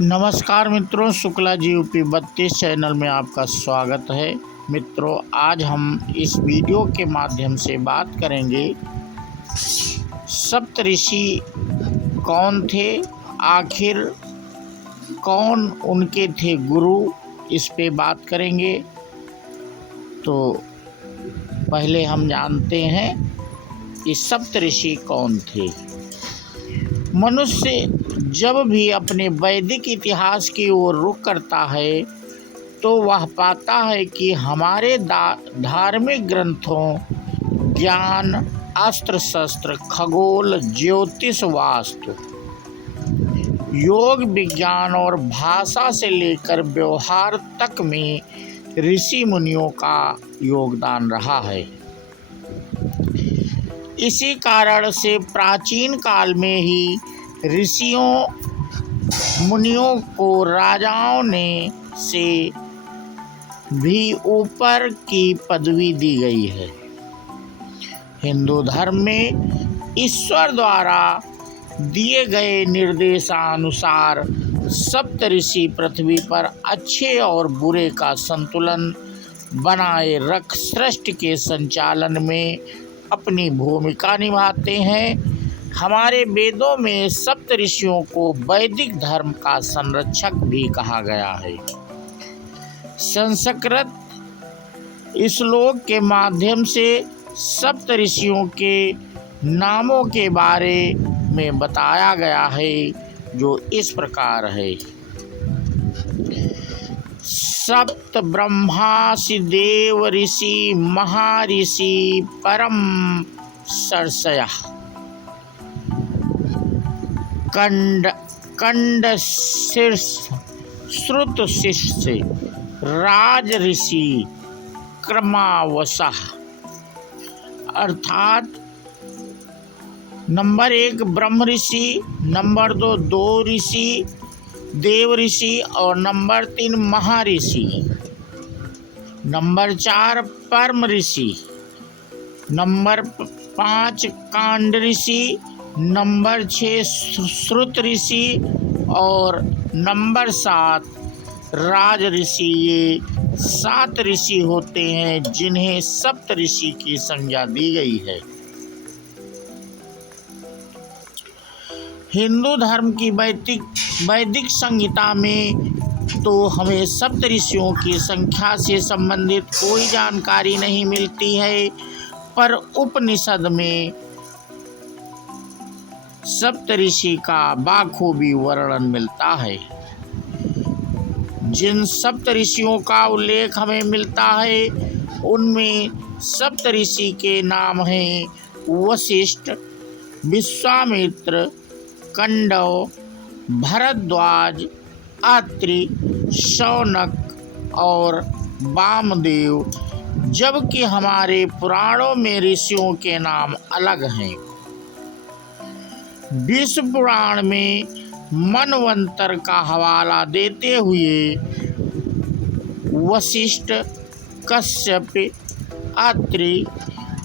नमस्कार मित्रों, Shukla ji UP 32 channel में आपका स्वागत है। मित्रों, आज हम इस वीडियो के माध्यम से बात करेंगे सप्तऋषि कौन थे, आखिर कौन उनके थे गुरु, इस पे बात करेंगे। तो पहले हम जानते हैं कि सप्तऋषि कौन थे। मनुष्य जब भी अपने वैदिक इतिहास की ओर रुख करता है तो वह पाता है कि हमारे धार्मिक ग्रंथों, ज्ञान, अस्त्र शस्त्र, खगोल, ज्योतिष, वास्तु, योग विज्ञान और भाषा से लेकर व्यवहार तक में ऋषि मुनियों का योगदान रहा है। इसी कारण से प्राचीन काल में ही ऋषियों मुनियों को राजाओं ने से भी ऊपर की पदवी दी गई है। हिंदू धर्म में ईश्वर द्वारा दिए गए निर्देशानुसार सप्तऋषि पृथ्वी पर अच्छे और बुरे का संतुलन बनाए रख सृष्टि के संचालन में अपनी भूमिका निभाते हैं। हमारे वेदों में सप्तऋषियों को वैदिक धर्म का संरक्षक भी कहा गया है। संस्कृत श्लोक के माध्यम से सप्तऋषियों के नामों के बारे में बताया गया है, जो इस प्रकार है। सप्त ब्रह्मासि देव ऋषि महर्षि परम सर्षयः कंड शीर्ष श्रुत शिष्य राज ऋषि क्रमावशः। अर्थात नंबर 1 ब्रह्म ऋषि, नंबर 2 ऋषि देव ऋषि और नंबर 3 महर्षि, नंबर 4 परम ऋषि, नंबर 5 कांड ऋषि, नंबर 6 श्रुत ऋषि और नंबर 7 राज ऋषि। ये 7 ऋषि होते हैं जिन्हें सप्तऋषि की संज्ञा दी गई है। हिंदू धर्म की वैदिक संहिता में तो हमें सप्तऋषियों की संख्या से संबंधित कोई जानकारी नहीं मिलती है, पर उपनिषद में सप्तऋषि का बाखूबी वर्णन मिलता है। जिन सप्तऋषियों का उल्लेख हमें मिलता है उनमें सप्तऋषि के नाम हैं वशिष्ठ, विश्वामित्र, कंडव, भरद्वाज, अत्रि, शौनक और वामदेव, जबकि हमारे पुराणों में ऋषियों के नाम अलग हैं। विष्णु पुराण में मनवंतर का हवाला देते हुए वशिष्ठ, कश्यप, अत्रि,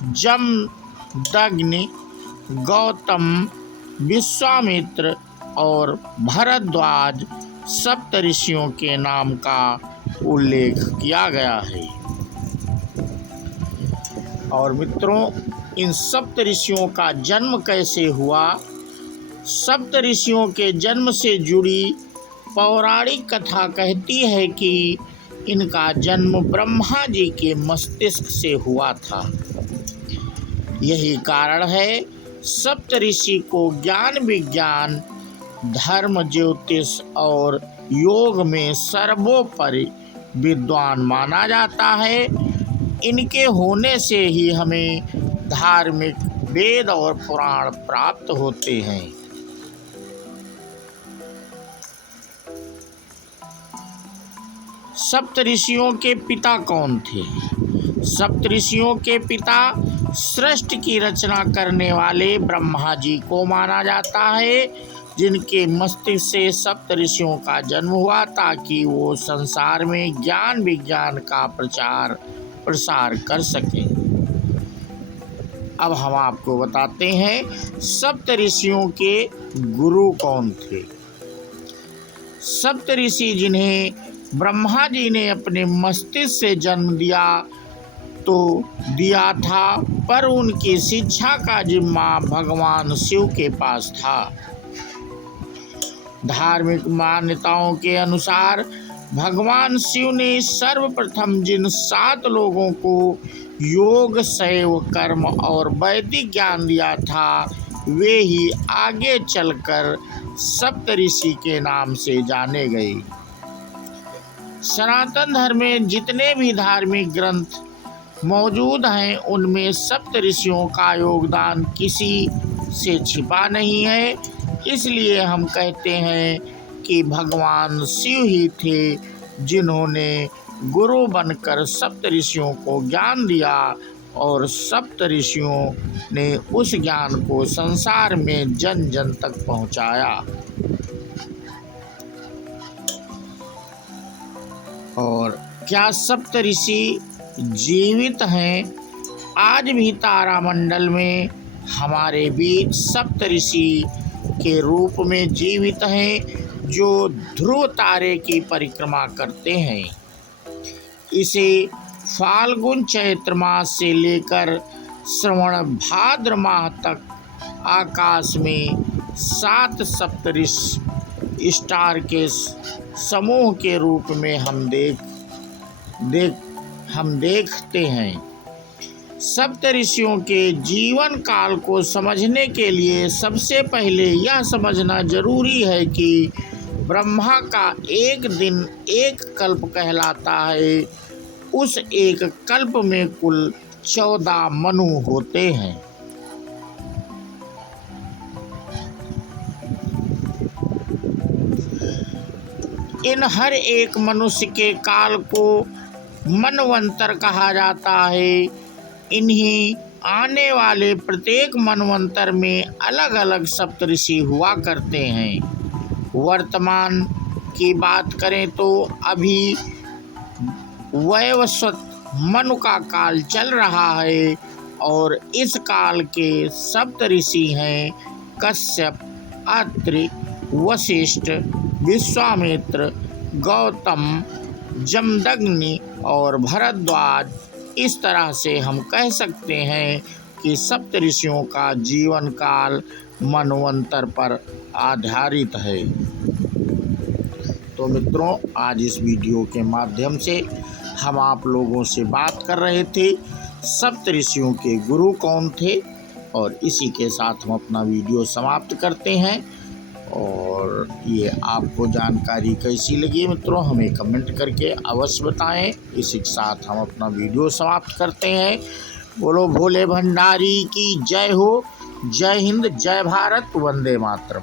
जमदग्नि, गौतम, विश्वामित्र और भरद्वाज सप्तऋषियों के नाम का उल्लेख किया गया है। और मित्रों, इन सप्तऋषियों का जन्म कैसे हुआ? सप्तऋषियों के जन्म से जुड़ी पौराणिक कथा कहती है कि इनका जन्म ब्रह्मा जी के मस्तिष्क से हुआ था। यही कारण है सप्तऋषि को ज्ञान विज्ञान, धर्म, ज्योतिष और योग में सर्वोपरि विद्वान माना जाता है। इनके होने से ही हमें धार्मिक वेद और पुराण प्राप्त होते हैं। सप्तऋषियों के पिता कौन थे? सप्तऋषियों के पिता सृष्टि की रचना करने वाले ब्रह्मा जी को माना जाता है, जिनके मस्तिष्क से सप्तऋषियों का जन्म हुआ ताकि वो संसार में ज्ञान विज्ञान का प्रचार प्रसार कर सके। अब हम आपको बताते हैं सप्तऋषियों के गुरु कौन थे। सप्तऋषि जिन्हें ब्रह्मा जी ने अपने मस्तिष्क से जन्म दिया था, पर उनकी शिक्षा का जिम्मा भगवान शिव के पास था। धार्मिक मान्यताओं के अनुसार भगवान शिव ने सर्वप्रथम जिन 7 लोगों को योग, शैव, कर्म और वैदिक ज्ञान दिया था, वे ही आगे चलकर सप्तऋषि के नाम से जाने गए। सनातन धर्म में जितने भी धार्मिक ग्रंथ मौजूद हैं, उनमें सप्तऋषियों का योगदान किसी से छिपा नहीं है। इसलिए हम कहते हैं कि भगवान शिव ही थे जिन्होंने गुरु बनकर सप्तऋषियों को ज्ञान दिया और सप्तऋषियों ने उस ज्ञान को संसार में जन जन तक पहुंचाया। और क्या सप्तऋषि जीवित हैं? आज भी तारामंडल में हमारे बीच सप्तऋषि के रूप में जीवित हैं, जो ध्रुव तारे की परिक्रमा करते हैं। इसे फाल्गुन चैत्र मास से लेकर श्रवण भाद्र माह तक आकाश में 7 सप्तऋषि स्टार के समूह के रूप में हम देखते हैं। सप्तऋषियों के जीवन काल को समझने के लिए सबसे पहले यह समझना जरूरी है कि ब्रह्मा का एक दिन एक कल्प कहलाता है। उस एक कल्प में कुल 14 मनु होते हैं। इन हर एक मनुष्य के काल को मनवंतर कहा जाता है। इन्हीं आने वाले प्रत्येक मनवंतर में अलग अलग सप्तऋषि हुआ करते हैं। वर्तमान की बात करें तो अभी वैवस्वत मनु का काल चल रहा है और इस काल के सप्तऋषि हैं कश्यप, अत्रि, वशिष्ठ, विश्वामित्र, गौतम, जमदग्नि और भरद्वाज। इस तरह से हम कह सकते हैं कि सप्तऋषियों का जीवन काल मनवंतर पर आधारित है। तो मित्रों, आज इस वीडियो के माध्यम से हम आप लोगों से बात कर रहे थे सप्तऋषियों के गुरु कौन थे, और इसी के साथ हम अपना वीडियो समाप्त करते हैं। और ये आपको जानकारी कैसी लगी मित्रों, हमें कमेंट करके अवश्य बताएं। इसी के साथ हम अपना वीडियो समाप्त करते हैं। बोलो भोले भंडारी की जय हो। जय हिंद, जय भारत, वंदे मातरम।